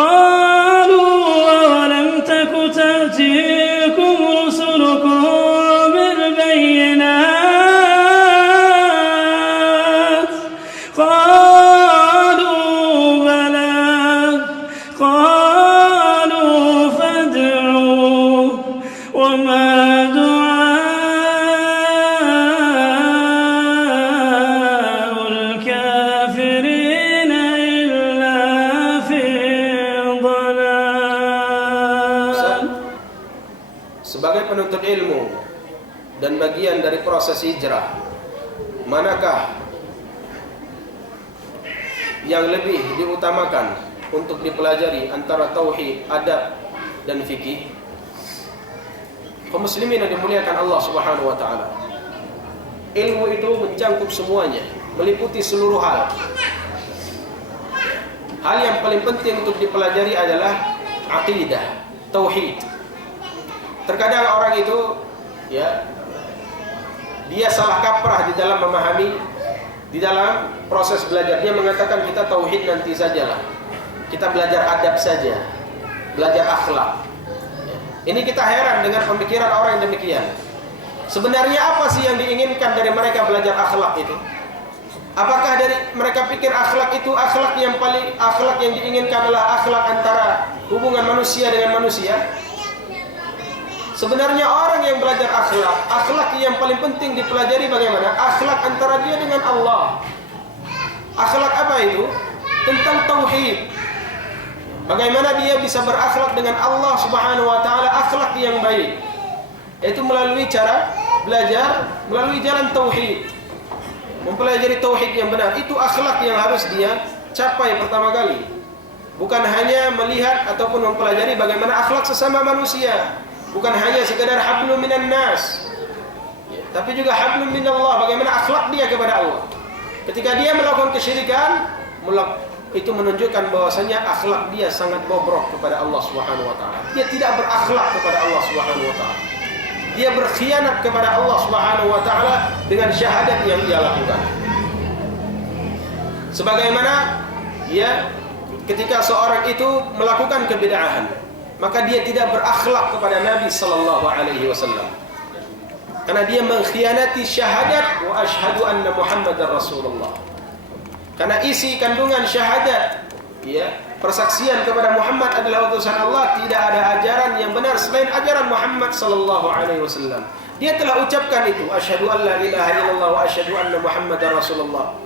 قالوا أولم تك تأتيكم رسلكم بالبينات قالوا بلى قالوا فادعوا وما دعاء الكافرين إلا في ضلال. Sebagai penuntut ilmu dan bagian dari proses hijrah, manakah yang lebih diutamakan untuk dipelajari antara tauhid, adab, dan fikih? Kaum muslimin yang dimuliakan Allah Subhanahu wa taala, ilmu itu mencakup semuanya, meliputi seluruh hal. Hal yang paling penting untuk dipelajari adalah aqidah, tauhid. Terkadang orang itu dia salah kaprah di dalam memahami, di dalam proses belajar. Dia mengatakan kita tauhid nanti sajalah, kita belajar adab saja, belajar akhlak. Ini kita heran dengan pemikiran orang yang demikian. Sebenarnya apa sih yang diinginkan dari mereka belajar akhlak itu? Apakah dari mereka pikir akhlak itu akhlak yang diinginkan adalah akhlak antara hubungan manusia dengan manusia? Sebenarnya orang yang belajar akhlak yang paling penting dipelajari bagaimana? Akhlak antara dia dengan Allah. Akhlak apa itu? Tentang tauhid. Bagaimana dia bisa berakhlak dengan Allah Subhanahu wa taala, akhlak yang baik. Itu melalui cara belajar, melalui jalan tauhid. Mempelajari tauhid yang benar, itu akhlak yang harus dia capai pertama kali. Bukan hanya melihat ataupun mempelajari bagaimana akhlak sesama manusia. Bukan hanya sekadar hablum minan nas, tapi juga hablum minallah, bagaimana akhlak dia kepada Allah. Ketika dia melakukan kesyirikan, itu menunjukkan bahwasanya akhlak dia sangat bobrok kepada Allah Subhanahu wa taala. Dia tidak berakhlak kepada Allah Subhanahu wa taala. Dia berkhianat kepada Allah Subhanahu wa taala dengan syahadat yang dia lakukan. Sebagaimana ketika seorang itu melakukan kebid'ahan, maka dia tidak berakhlak kepada Nabi sallallahu alaihi wasallam. Karena dia mengkhianati syahadat wa asyhadu anna Muhammadar Rasulullah. Karena isi kandungan syahadat, persaksian kepada Muhammad adalah utusan Allah, tidak ada ajaran yang benar selain ajaran Muhammad sallallahu alaihi wasallam. Dia telah ucapkan itu, asyhadu an la ilaha illallah wa asyhadu anna Muhammadar Rasulullah.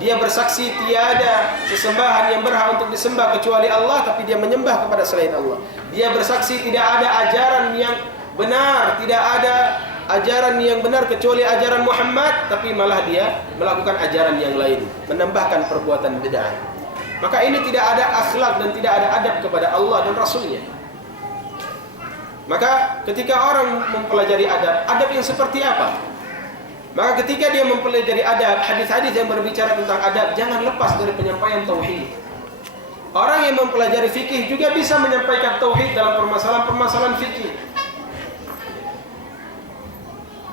Dia bersaksi tiada sesembahan yang berhak untuk disembah kecuali Allah, tapi dia menyembah kepada selain Allah. Dia bersaksi tidak ada ajaran yang benar, tidak ada ajaran yang benar kecuali ajaran Muhammad, tapi malah dia melakukan ajaran yang lain, menambahkan perbuatan bid'ah. Maka ini tidak ada akhlak dan tidak ada adab kepada Allah dan Rasulnya. Maka ketika orang mempelajari adab yang seperti apa? Maka ketika dia mempelajari adab, hadis-hadis yang berbicara tentang adab, jangan lepas dari penyampaian tauhid. Orang yang mempelajari fikih juga bisa menyampaikan tauhid dalam permasalahan-permasalahan fikih.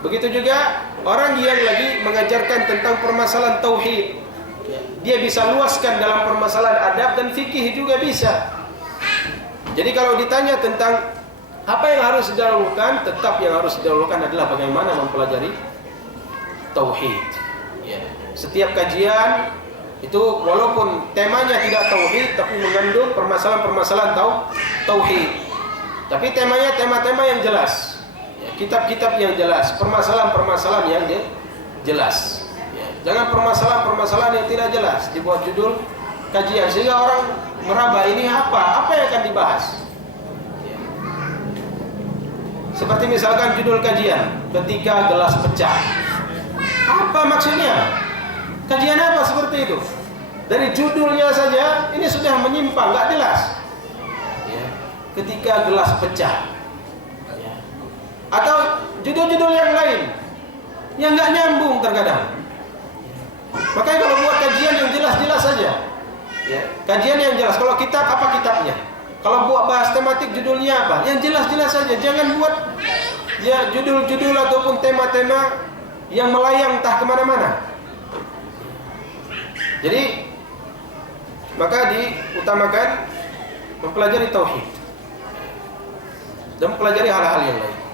Begitu juga orang yang lagi mengajarkan tentang permasalahan tauhid, dia bisa luaskan dalam permasalahan adab dan fikih juga bisa. Jadi kalau ditanya tentang apa yang harus didahulukan, tetap yang harus didahulukan adalah bagaimana mempelajari tauhid. Setiap kajian itu walaupun temanya tidak tauhid, tapi mengandung permasalahan-permasalahan tauhid. Tapi temanya tema-tema yang jelas, kitab-kitab yang jelas, permasalahan-permasalahan yang jelas. Jangan permasalahan-permasalahan yang tidak jelas dibuat judul kajian sehingga orang meraba ini apa yang akan dibahas. Seperti misalkan judul kajian, ketika gelas pecah. Apa maksudnya? Kajian apa seperti itu? Dari judulnya saja ini sudah menyimpang, nggak jelas. Ketika gelas pecah. Atau judul-judul yang lain yang nggak nyambung terkadang. Makanya kalau buat kajian yang jelas-jelas saja. Kajian yang jelas. Kalau kitab apa kitabnya? Kalau buat bahas tematik judulnya apa? Yang jelas-jelas saja. Jangan buat judul-judul ataupun tema-tema yang melayang entah kemana-mana. Jadi maka diutamakan mempelajari tauhid dan mempelajari hal-hal yang lain.